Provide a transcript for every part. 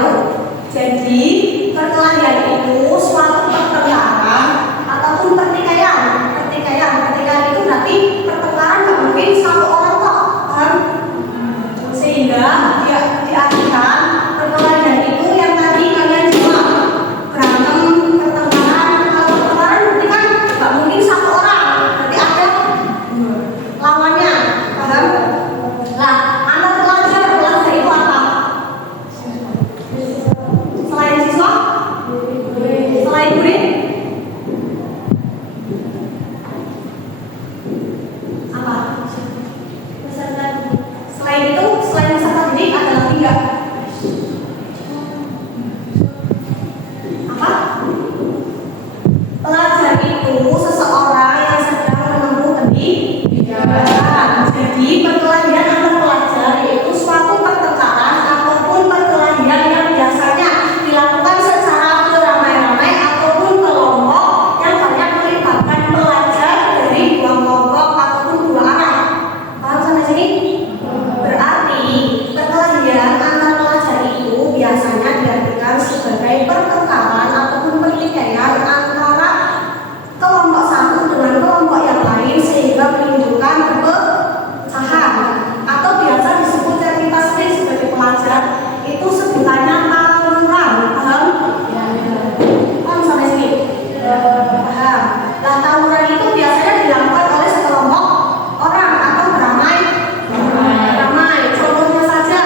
tahu? Jadi perkelahian itu suatu pertengkaran ataupun pertikaian. Pertikaian itu berarti pertengkaran nggak mungkin satu orang kok, paham? Sehingga diartikan perkelahian itu yang tadi kalian jawab berantem, pertengkaran. Kalau pertengkaran berarti kan nggak mungkin satu orang, berarti ada lawannya, paham? Nah, anak pelajar itu apa? Selain siswa? Selain murid? Apa? Selain itu, selain peserta didik ada lagi nggak? Apa? Pelajar itu seseorang yang sedang menempuh pendidikan. Jadi perkelahian antar pelajar itu suatu pertengkaran ataupun perkelahian yang biasanya dilakukan secara beramai-ramai ataupun kelompok yang banyak melibatkan pelajar dari dua kelompok ataupun dua arah. Paham sampai sini? Berarti perkelahian antar pelajar itu biasanya diartikan sebagai pertengkaran ataupun pertikaian antara kelompok satu dengan kelompok yang lain sehingga menimbulkan perpecahan, atau biasa disebut kita sering sebagai pelajar itu sebutannya tawuran. Paham? Paham sampai sini? Paham. Nah, tawuran itu biasanya dilakukan oleh sekelompok orang atau beramai. Contohnya saja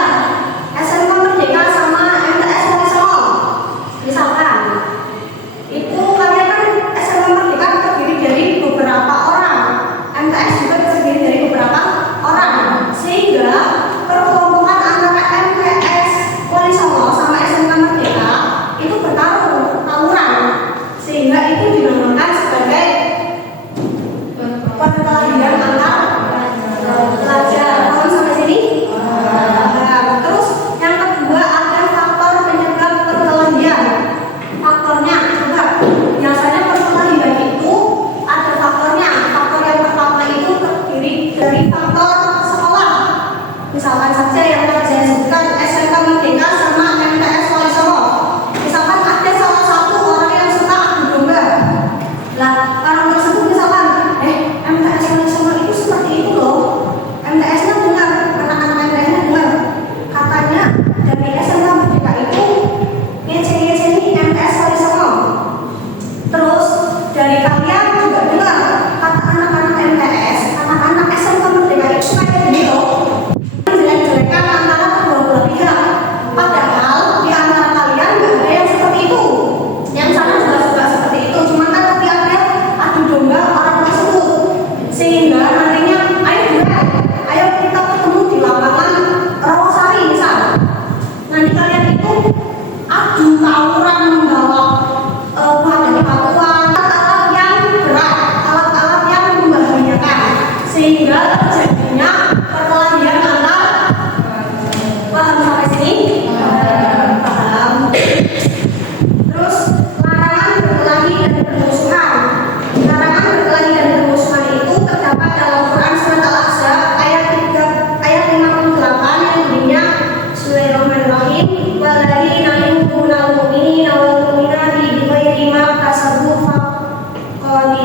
SMK Merdeka sama MTS Wali Songo. Misalkan itu kalian kan SMK Merdeka terdiri dari beberapa orang, MTS juga terdiri dari beberapa orang, sehingga perkelompokan antara MTS Wali Songo sama SMK Merdeka itu bertarung, tawuran, sehingga itu dinamakan sebagai perkelahian antar pelajar. Paham sampai sini? Terus yang kedua ada faktor penyebab perkelahian. Faktornya coba, biasanya perkelahian itu ada faktornya. Faktor yang pertama itu terdiri dari faktor sekolah. Misalkan saja yang tadi saya sebutkan SMK Merdeka sama MTS Wali Songo. Misalkan ada salah satu orang yang suka adu domba. Lah, orang tersebut misalkan, MTS Wali Songo itu seperti itu loh. MTS-nya dengar, anak-anak MTS-nya dengar. Katanya dari SMK Merdeka itu ngeceng-ngecengin MTS Wali Songo. Terus dari kalian juga dengar kata anak-anak MTS, anak-anak SMK Merdeka itu kayak gini loh. Jelek-jelekan antara kedua belah pihak. Padahal di antara kalian nggak ada yang seperti itu. Yang sana juga seperti itu. Cuma kan tadi ada adu domba orang tersebut. Sehingga nantinya ayo kita ketemu di lapangan Rawasari misal. Nanti kalian itu adu tawuran membawa bahan batuan, alat-alat yang berat, alat-alat yang membahayakan, sehingga terjadinya perkelahian antar. Paham sampai sini? Paham. Terus larangan berkelahi dan bermusuhan. Larangan berkelahi dan bermusuhan itu terdapat dalam Quran surat Al-Ahzab ayat 58 yang bunyinya Bismillahirrahmanirrahim. Walladzina yu'minuna al-mu'minina wal mu'minati bighairi ma kasabu faqad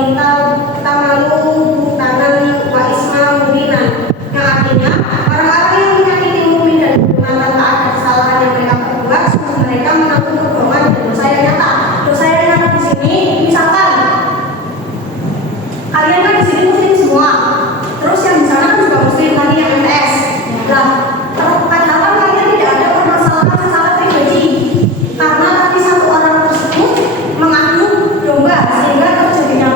tamalu butanan wa isman mubinan. Yang artinya orang-orang yang menyakiti mukmin dan mukminat tanpa ada kesalahan yang mereka perbuat, sungguh mereka menanggung kebohongan dan dosa yang nyata. Dosa yang nyata di sini misalkan kalian kan di sini muslim semua, terus yang di sana kan juga muslim tadi yang MTS. Lah, padahal kan kalian tidak ada permasalahan secara pribadi karena tadi satu orang tersebut mengadu domba sehingga terjadinya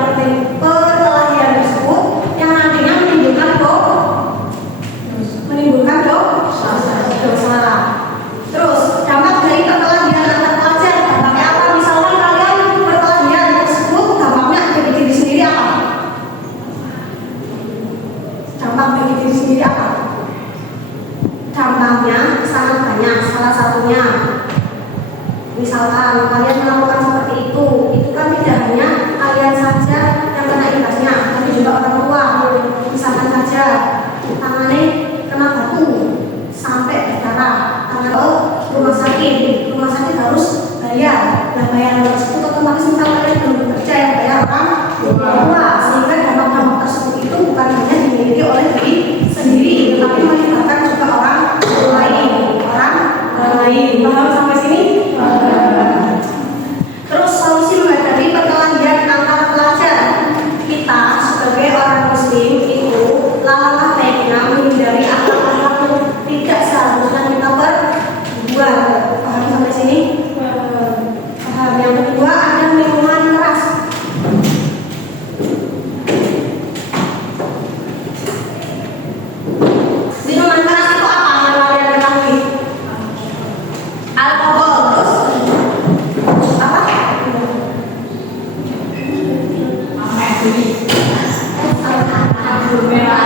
perkelahian tersebut yang nantinya menimbulkan dosa. Terus dampak dari perkelahian antar pelajar dampaknya apa? Misalkan kalian perkelahian tersebut dampaknya bagi diri sendiri apa? Dampak bagi diri sendiri apa? Dampaknya sangat banyak. Salah satunya misalkan kalian melakukan seperti itu kan tidak hanya kalian saja yang kena imbasnya, tapi juga orang tua. Misalkan saja tangannya kena batu sampai berdarah, tangan rumah sakit Nah, bayaran tersebut otomatis misalnya kalian belum bekerja yang bayar orang tua, sehingga dampak-dampak tersebut itu bukan hanya dimiliki oleh diri sendiri, tetapi melibatkan juga orang lain. Paham sampai sini? Terus solusi menghadapi perkelahian antar pelajar. Kita sebagai orang muslim itu langkah baiknya menghindari akhlak-akhlak yang tidak seharusnya kita perbuat. Paham sampai sini? Paham. Yang kedua ada minuman keras. Minuman keras itu apa yang kalian ketahui? Alkohol, terus apa?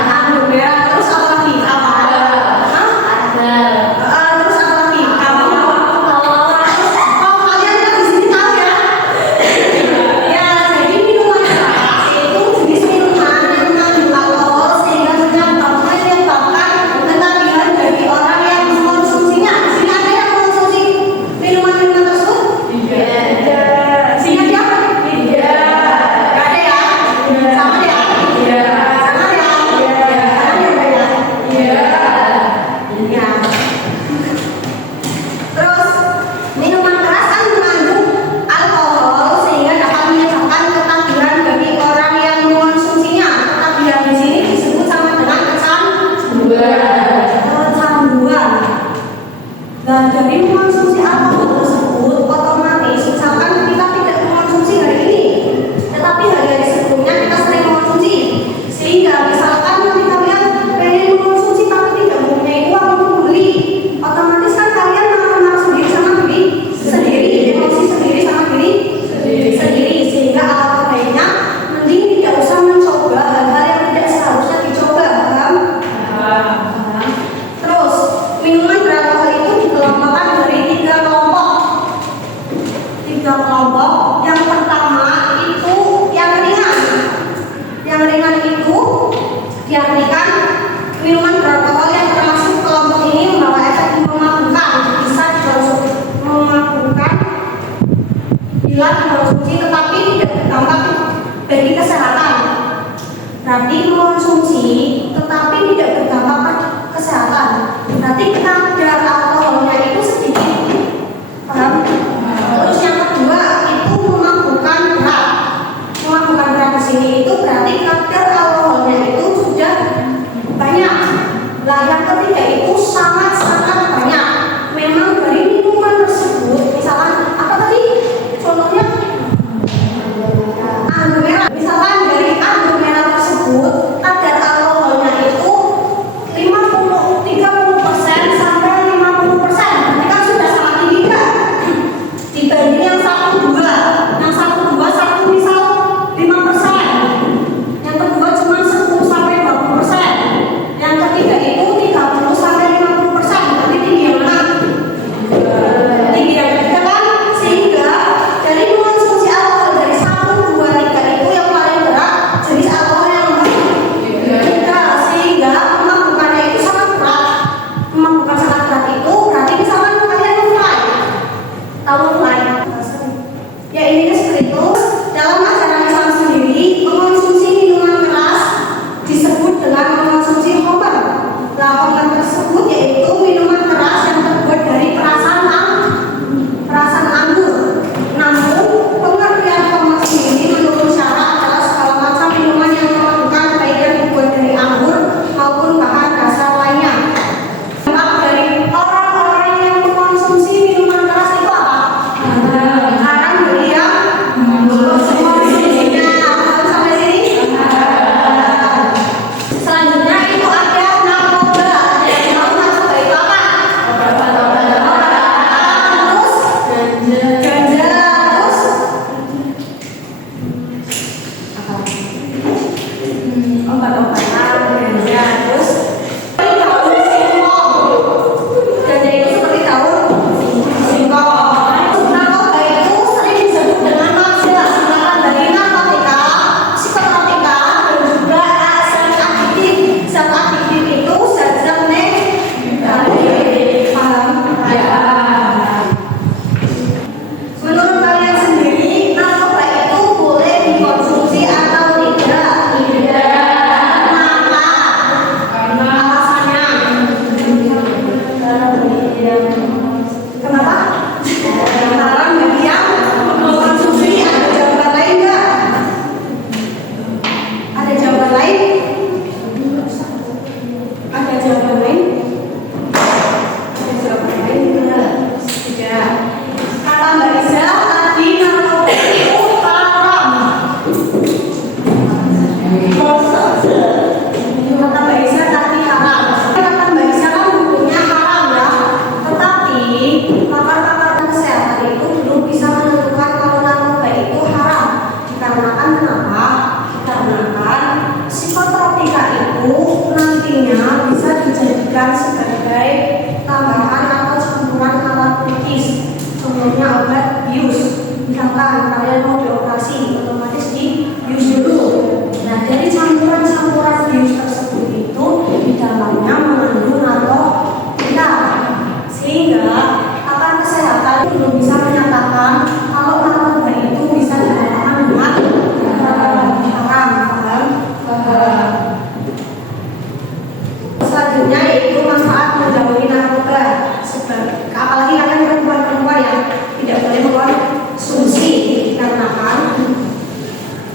Anggur merah, terus apa lagi? Apa? Terus apa lagi? Oh, kalian kan di sini tahu ya? Ya, jadi minuman keras itu jenis minuman yang mengandung alkohol sehingga menyebabkan ketagihan bagi orang yang mengkonsumsinya. Di sini ada yang mengkonsumsi minuman-minuman tersebut? Iya. Di sini ada? Iya. Gak ada ya? Sama ya? Iya. Terus minuman keras kan mengandung alkohol sehingga dapat menyebabkan ketagihan bagi orang yang mengkonsumsinya. Ketagihan di sini disebut sama dengan kecanduan. Dan dari mengkonsumsi alkohol tersebut otomatis misalkan kita tidak mengkonsumsi hari ini, tetapi hari-hari sebelumnya kita sering mengkonsumsi, sehingga misalkan nanti kalian pengen mengkonsumsi tapi tidak mempunyai uang untuk membeli, otomatis kan kalian marah-marah sendiri sama diri sendiri, emosi sendiri sama diri sendiri, sehingga alangkah baiknya mending tidak usah mencoba hal-hal yang tidak seharusnya dicoba. Paham? Terus minuman beralkohol itu dikelompokkan dari tiga kelompok. Yang pertama itu yang ringan. Yang ringan itu diartikan minuman beralkohol yang termasuk kelompok ini membawa efek memabukkan, bisa dimasuk memabukkan bila dikonsumsi tetapi tidak berdampak bagi kesehatan. Berarti mengonsumsi tetapi tidak berdampak pada kesehatan. Berarti kadar alkoholnya itu sedikit. Paham? Terus yang kedua itu memabukkan berat. Memabukkan berat di sini itu berarti kadar alkoholnya itu sudah banyak. Lah yang ketiga itu sangat-sangat banyak. Memang dari minuman tersebut, misalkan apa tadi? Contohnya anggur merah. Misalkan dari anggur merah tersebut kadar alkoholnya itu 30% sampai 50%. Ini kan sudah sangat tinggi kan? Dibanding yang satu misal 5%, yang kedua cuma 10 sampai 20%, yang ketiga itu 30 sampai 50%. Berarti tinggi yang mana? Tinggi yang ketiga kan? Sehingga dari mengonsumsi alkohol dari 1, 2, 3 itu yang paling berat jenis alkohol yang nomor 3, sehingga memabukkannya itu sangat berat. Memabukkan sangat berat itu berarti misalkan kalian tahu fly. Ya ini seperti itu. Dalam ajaran Islam sendiri, mengonsumsi minuman keras disebut dengan mengonsumsi khamr. Nah, khamr tersebut yaitu minuman keras yang terbuat dari perasan anggur. Namun, pengertian khamr sendiri menurut syara adalah segala macam minuman yang memabukkan baik yang dibuat dari anggur maupun bahan dasar lainnya. Dampak dari orang-orang yang mengonsumsi minuman keras itu apa? contohnya obat bius. Misalkan kalian mau dioperasi, otomatis di bius dulu. Nah, dari campuran-campuran bius tersebut itu di dalamnya mengandung narkotika, sehingga pakar kesehatan belum bisa menyatakan kalau narkoba itu bisa dikatakan dengan haram. Selanjutnya yaitu manfaat menjauhi narkoba. Apalagi kalian perempuan-perempuan yang tidak boleh mengkonsumsi, dikarenakan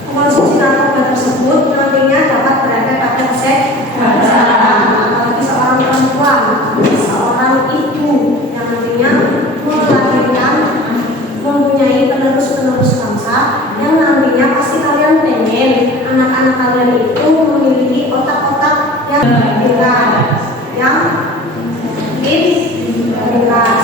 mengkonsumsi narkoba tersebut nantinya dapat berakibat pada kesehatan. Apalagi seorang perempuan, seorang ibu yang nantinya melahirkan, mempunyai penerus-penerus bangsa, yang nantinya pasti kalian pengen anak-anak kalian itu memiliki otak-otak yang pintar, yang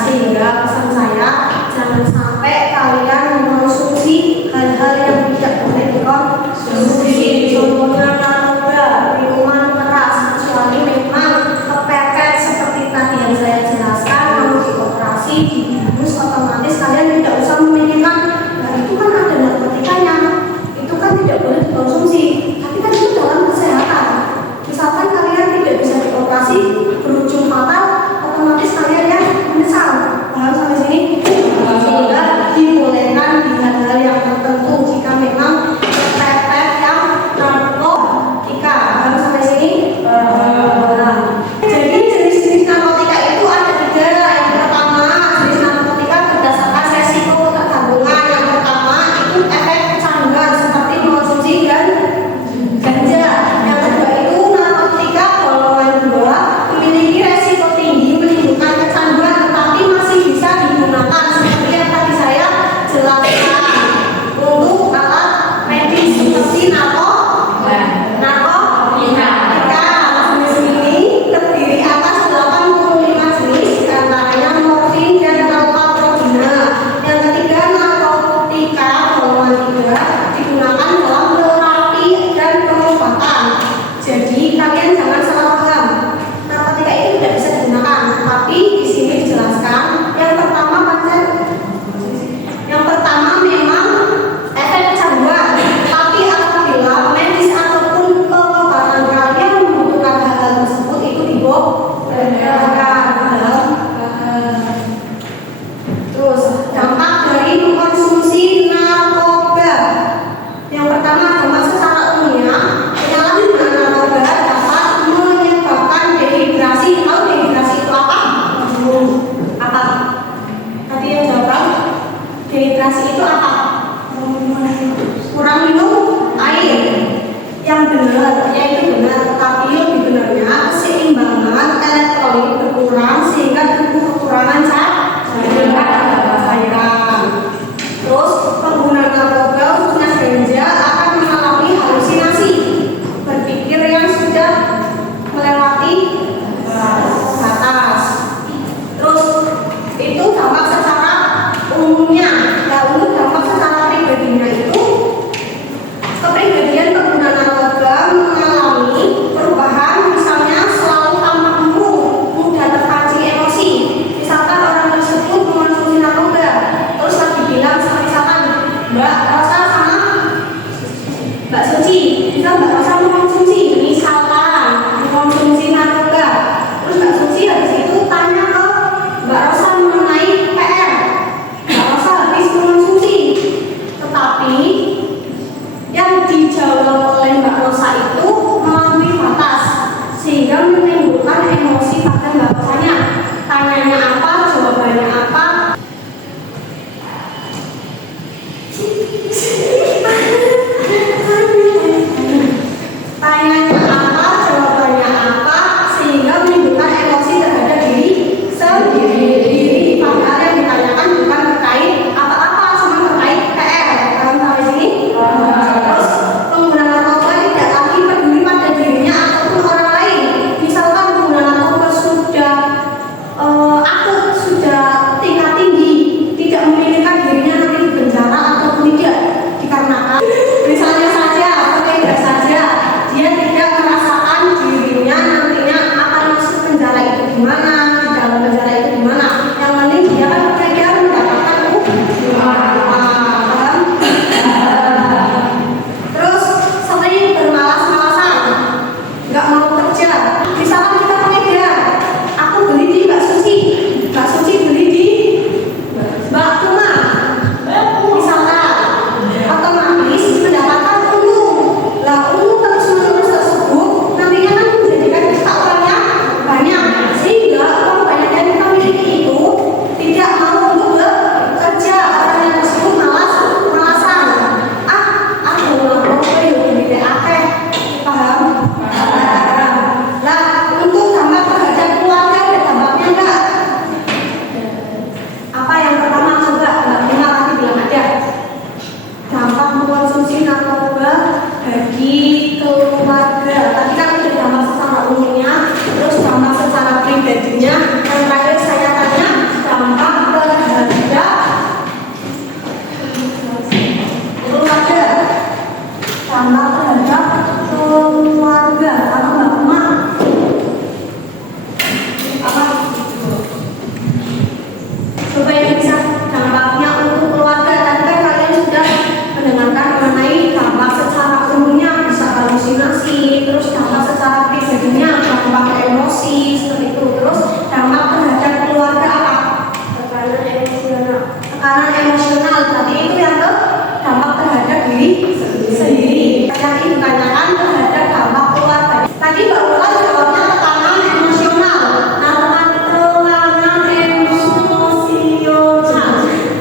sehingga pesan saya, jangan sampai kalian mengkonsumsi hal-hal yang tidak boleh dikonsumsi. Contohnya narkoba, minuman keras, kecuali memang kepepet seperti tadi yang saya jelaskan, harus dioperasi, dibungkus, otomatis kalian tidak usah memikirkan, nah itu kan ada narkotikanya, itu kan tidak boleh dikonsumsi. Tapi kan itu dalam kesehatan. Misalkan kalian tidak bisa dioperasi, berujung fatal, otomatis kalian yang menyesal. Paham sampai sini? Sehingga dibolehkan di hal-hal yang tertentu jika memang kepepet yang narkotika. Paham sampai sini? Jadi jenis-jenis narkotika itu ada 3. Yang pertama, jenis narkotika berdasarkan resiko ketergantungan. Yang pertama itu efek kecanduan seperti mengkonsumsi ganja. Yang kedua itu narkotika golongan 2 memiliki resiko tinggi menimbulkan kecanduan tetapi masih bisa digunakan seperti yang tadi saya jelaskan untuk alat medis seperti narkotika. Jenis ini terdiri atas 85 jenis, diantaranya morfin dan alkaprodina. Yang ketiga, narkotika golongan 3 digunakan dalam terapi dan pengobatan. Jadi kalian jangan salah paham, narkotika itu tidak bisa digunakan. Tapi di sini dijelaskan yang pertama memang efek kecanduan. Tapi apabila medis ataupun pengobatan kalian membutuhkan hal-hal tersebut, itu dibolehkan. Terus dampak dari mengkonsumsi narkoba. Yang pertama, dampak secara umumnya penyalahgunaan narkoba dapat menyebabkan dehidrasi. Tahu dehidrasi itu apa? Apa? Tadi yang jawab, dehidrasi itu apa? Kurang minum air. Yang benar, yaitu benar, tapi lebih benarnya keseimbangan elektrolit berkurang sehingga tubuh kekurangan cairan. Terus pengguna narkoba khususnya ganja akan mengalami halusinasi, berpikir yang sudah melewati batas. Terus itu dampak secara umumnya. Lalu dampak secara pribadinya itu kepribadian pengguna narkoba mengalami emosional, berarti itu yang ke dampak terhadap diri sendiri. Yang ditanyakan terhadap dampak keluarga. Tadi barulah jawabnya tekanan emosional. Nah, tekanan emosional.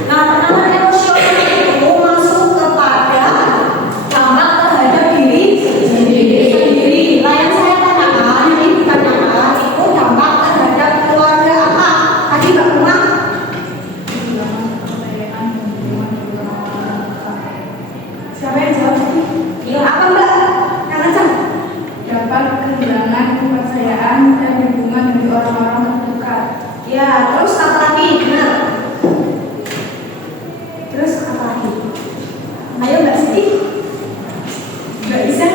Nah, tekanan emosional itu masuk kepada dampak terhadap diri sendiri. Nah, yang saya tanyakan, yang ditanyakan itu dampak terhadap keluarga apa? Tadi Mbak Umar. Siapa yang jawab? Iya, apa Mbak? Yang kencang. Dapat kehilangan kepercayaan dan dukungan dari orang-orang terdekat. Ya, terus apa lagi? Benar. Terus apa lagi? Ayo Mbak Siti. Mbak bisa?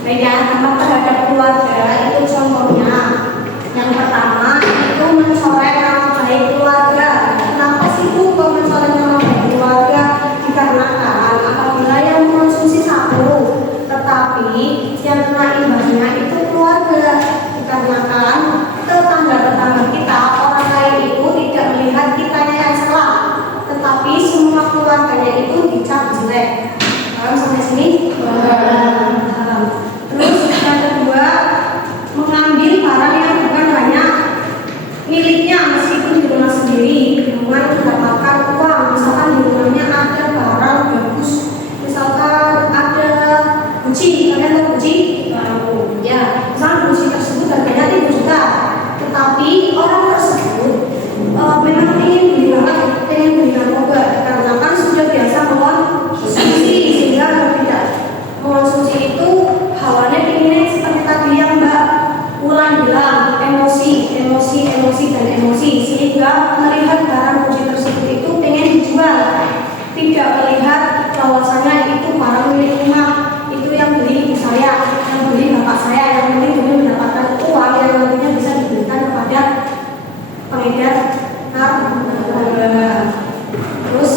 Baik ya, dampak terhadap keluarga itu contohnya. Yang pertama itu mencoreng nama baik keluarga. Kenapa sih Bu kok mencoreng nama baik keluarga? Dikarenakan apabila yang mengonsumsi satu, tetapi yang kena imbasnya itu keluarga. Dikarenakan tetangga-tetangga kita, orang lain itu tidak melihat kitanya yang salah, tetapi semua keluarganya itu dicap jelek. Paham sampai sini? Paham. Terus yang kedua, mengambil barang yang bukan hanya miliknya meskipun di rumah sendiri dengan mendapatkan uang. Misalkan di rumahnya ada barang bagus, misalkan ada Gucci, kalian tahu Gucci? Ya, misalkan Gucci tersebut harganya 3 juta, tetapi orang tersebut memang ingin beli narkoba karena kan sudah biasa mengonsumsi, sehingga tidak mengonsumsi itu hawanya ingin seperti tadi yang Mbak Ulan bilang, emosi, sehingga melihat barang Gucci tersebut itu pengen dijual, tidak melihat bahwasanya itu barang milik rumah, itu yang beli ibu saya, yang beli bapak saya, yang penting demi mendapatkan uang yang nantinya bisa diberikan kepada pengedar narkoba. Terus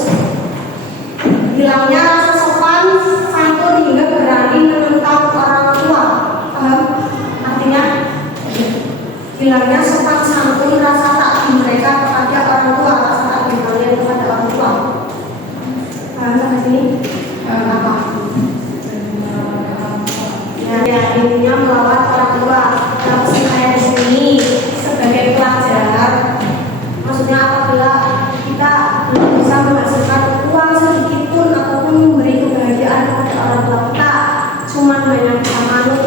hilangnya rasa sopan santun hingga berani menentang orang tua. Paham? Artinya hilangnya sopan santun rasa takdim mereka kepada orang tua, rasa takdim kalian kepada orang tua. Paham sampai sini? Apa? Ya, intinya melawan orang tua. Nah, pesan saya di sini sebagai pelajar, maksudnya apabila kita belum bisa menghasilkan uang sedikit pun ataupun memberi kebahagiaan kepada orang tua kita, cuma hanya bisa manut,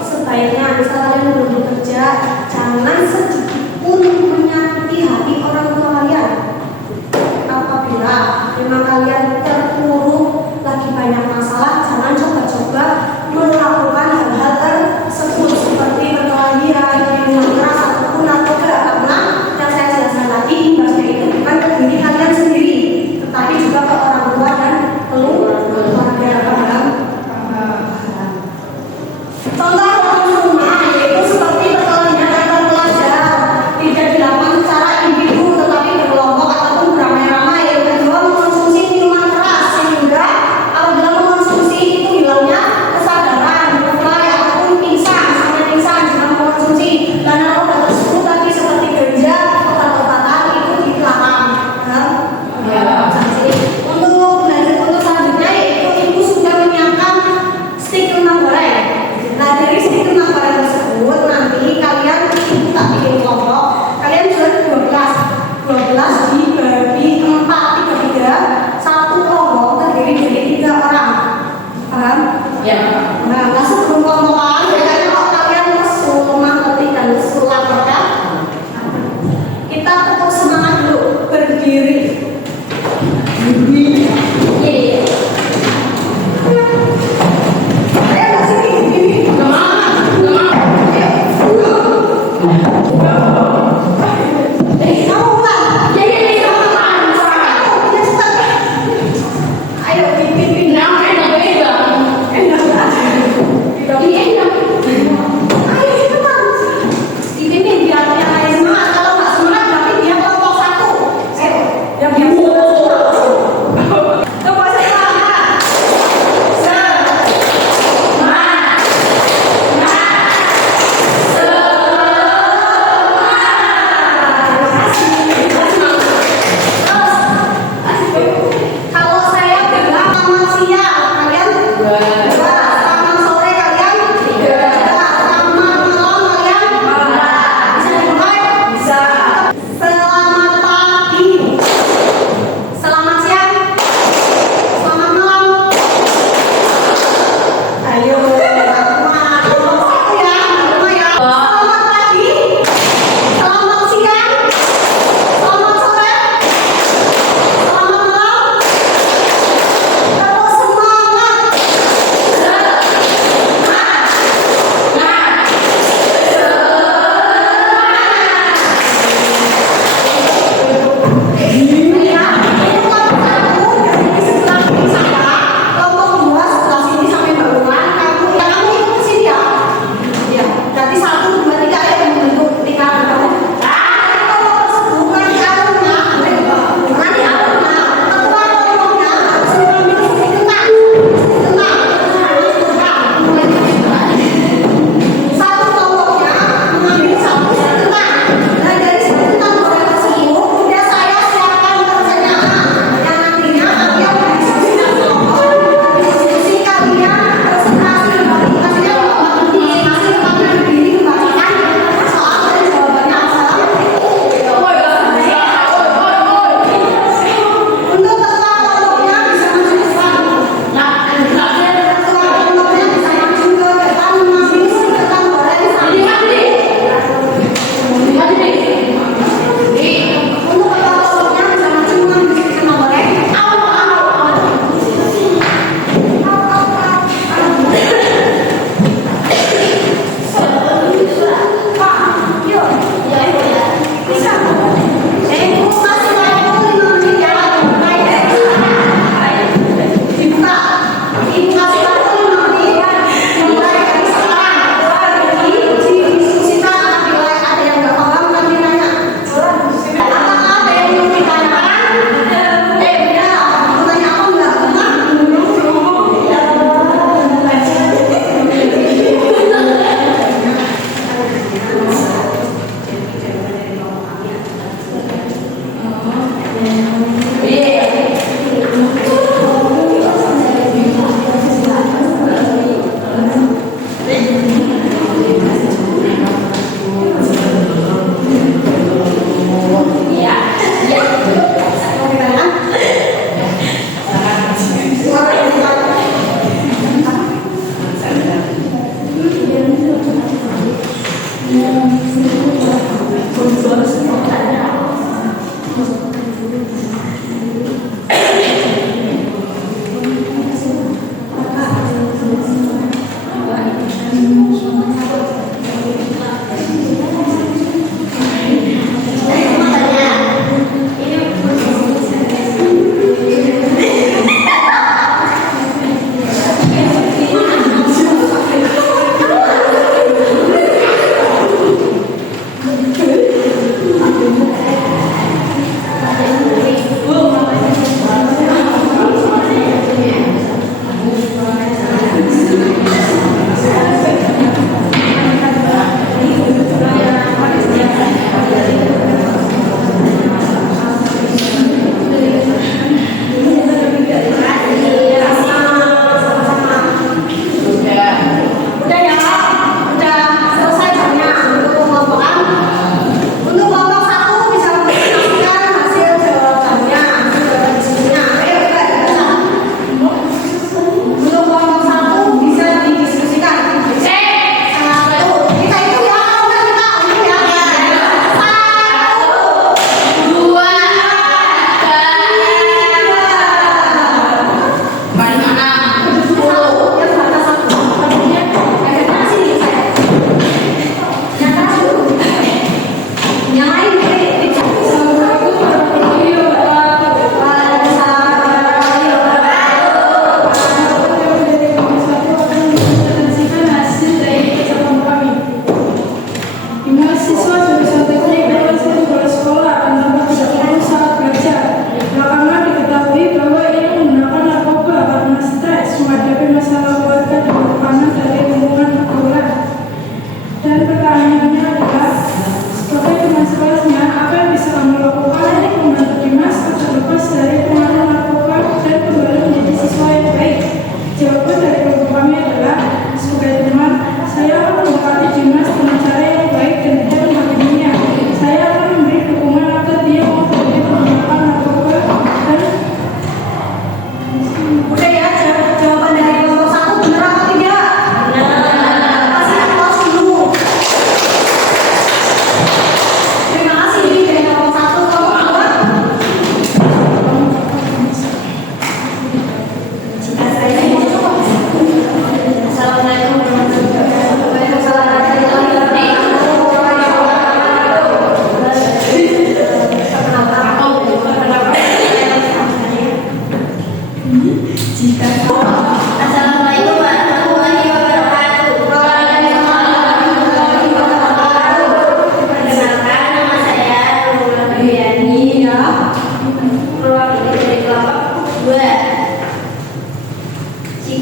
sebaiknya misal kalian belum bekerja, jangan sedikit pun menyakiti hati orang tua kalian. Apabila memang kalian terpuruk lagi banyak masalah, jangan coba-coba melakukan hal-hal tersebut seperti perkelahian, minuman keras ataupun narkoba, karena yang saya jelaskan tadi imbasnya itu bukan ke diri kalian sendiri, tetapi juga ke orang tua dan keluarga. Paham? Contoh dalam rumah yaitu seperti perkelahian antar pelajar, tidak dilakukan secara individu tetapi berkelompok ataupun beramai-ramai. Yang kedua, mengonsumsi minuman keras sehingga apabila mengonsumsi itu hilangnya kesadaran.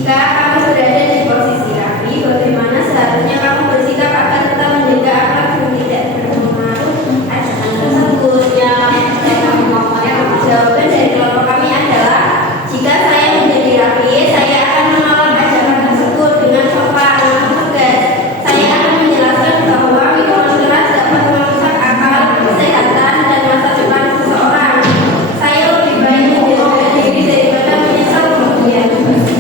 Jika kamu berada di posisi Raffi, bagaimana seharusnya kamu bersikap agar tetap menjaga akhlak dan tidak berpengaruh ajaran tersebut? Jawaban dari kelompok kami adalah, jika saya menjadi Raffi, saya akan menolak ajaran tersebut dengan sopan dan tegas. Saya akan menjelaskan bahwa minuman keras dapat merusak akal, kesehatan, dan masa depan seseorang. Saya lebih baik menjaga diri daripada menyesal kemudian.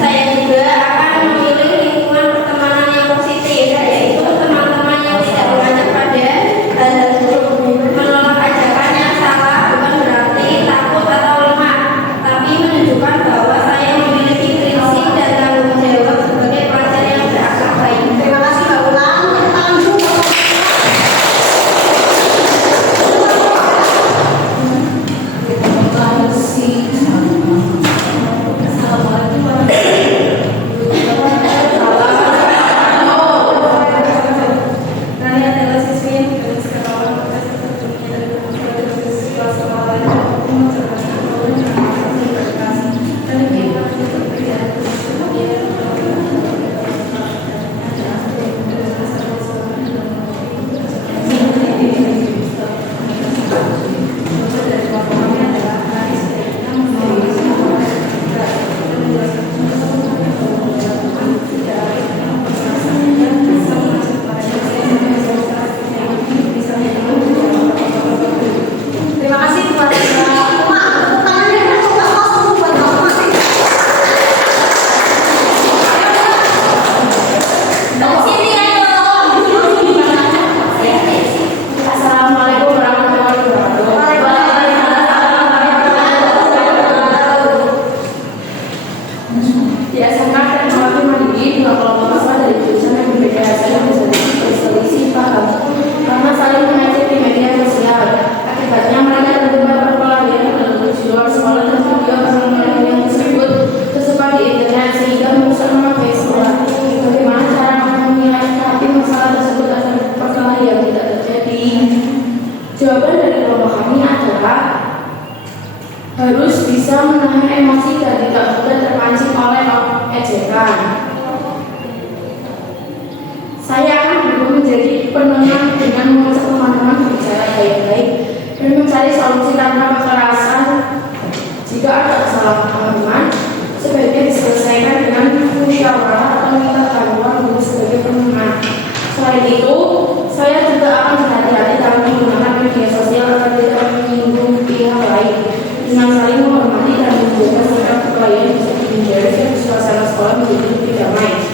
Saya juga akan memilih lingkungan pertemanan yang positif, yaitu teman-teman yang tidak mengajak pada hal-hal buruk. Menolak ajaran yang salah bukan berarti takut atau lemah, tapi menunjukkan bahwa saya memiliki prinsip dan tanggung jawab sebagai pelajar yang berakhlak baik. Terima kasih Mbak Ulang. Tepuk tangan dulu. Rani adalah siswi yang ditulis ke bawah berkas terjunnya dari berbagai siswa sekolah lain untuk menceritakan bahwa dengan berkas dan kita untuk perbedaan tersebut dia Terima kasih buat Mbak Uma. Tepuk tangannya untuk Mbak Kos buat Mbak Uma. Mbak Siti, ayo. Assalamualaikum warahmatullahi wabarakatuh. Di SMA Teknologi Mandiri, dua kelompok siswa dari jurusan yang berbeda hasil yang berselisih paham karena saling mengejek di media sosial. Akibatnya mereka terlibat perkelahian di luar sekolah dan video perkelahian tersebut tersebar di internet sehingga merusak nama baik sekolah. Bagaimana cara menyikapi masalah tersebut agar perkelahian tidak terjadi? Jawaban dari kelompok kami adalah harus bisa menahan emosi dan tidak mudah terpancing oleh ejekan. Saya akan berusaha menjadi penenang dengan mengajak teman-teman berbicara baik-baik dan mencari solusi tanpa kekerasan. Jika ada kesalahpahaman, sebaiknya diselesaikan dengan musyawarah atau minta bantuan guru sebagai penengah. Selain itu, saya juga akan berhati-hati dalam menggunakan media sosial agar tidak menyinggung pihak lain. Dengan saling menghormati dan menjaga sikap perkelahian bisa menjadi suasana sekolah menjadi lebih damai.